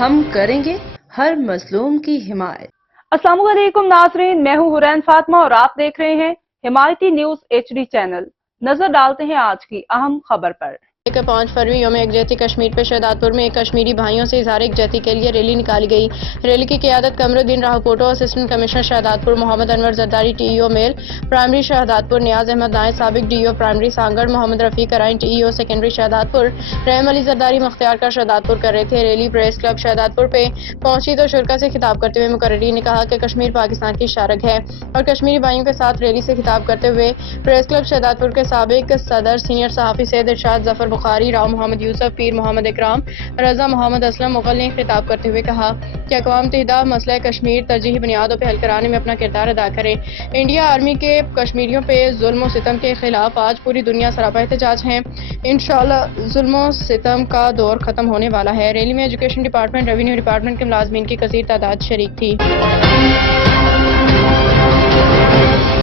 ہم کریں گے ہر مظلوم کی حمایت۔ السلام علیکم ناظرین، میں ہوں حورین فاطمہ اور آپ دیکھ رہے ہیں حمایتی نیوز HD چینل۔ نظر ڈالتے ہیں آج کی اہم خبر پر۔ 5 فروری یوم یکجہتی کشمیر پہ شہزاد پور میں ایک کشمیری بھائیوں سے اظہار یکجہتی کے لیے ریلی نکالی گئی۔ ریلی کی قیادت Qamaruddin Rahpoto, assistant commissioner Shahzadpur Muhammad Anwar Zardari, TEO male primary Shahzadpur Niaz Ahmed دائیں، سابق DO پرائمری سانگڑ محمد رفیق کرائن، TEO secondary Shahzadpur Rahm Ali Zardari مختیار کا شہزاد پور کر رہے تھے۔ ریلی پریس کلب شہزاد پور پہ پہنچی تو شرکا سے خطاب کرتے ہوئے مقررین نے کہا کہ کشمیر پاکستان کی شارک ہے، اور کشمیری بھائیوں کے ساتھ ریلی سے خطاب کرتے ہوئے پریس کلب شہزاد پور کے سابق صدر سینئر صحافی سید ارشاد ظفر بخاری، راؤ محمد یوسف، پیر محمد اکرام، رضا محمد اسلم مغل نے خطاب کرتے ہوئے کہا کہ اقوام متحدہ مسئلہ کشمیر ترجیحی بنیادوں پہ حل کرانے میں اپنا کردار ادا کرے۔ انڈیا آرمی کے کشمیریوں پہ ظلم و ستم کے خلاف آج پوری دنیا سراپا احتجاج ہے۔ انشاءاللہ ظلم و ستم کا دور ختم ہونے والا ہے۔ ریلی میں ایجوکیشن ڈپارٹمنٹ، ریونیو ڈپارٹمنٹ کے ملازمین کی کثیر تعداد شریک تھی۔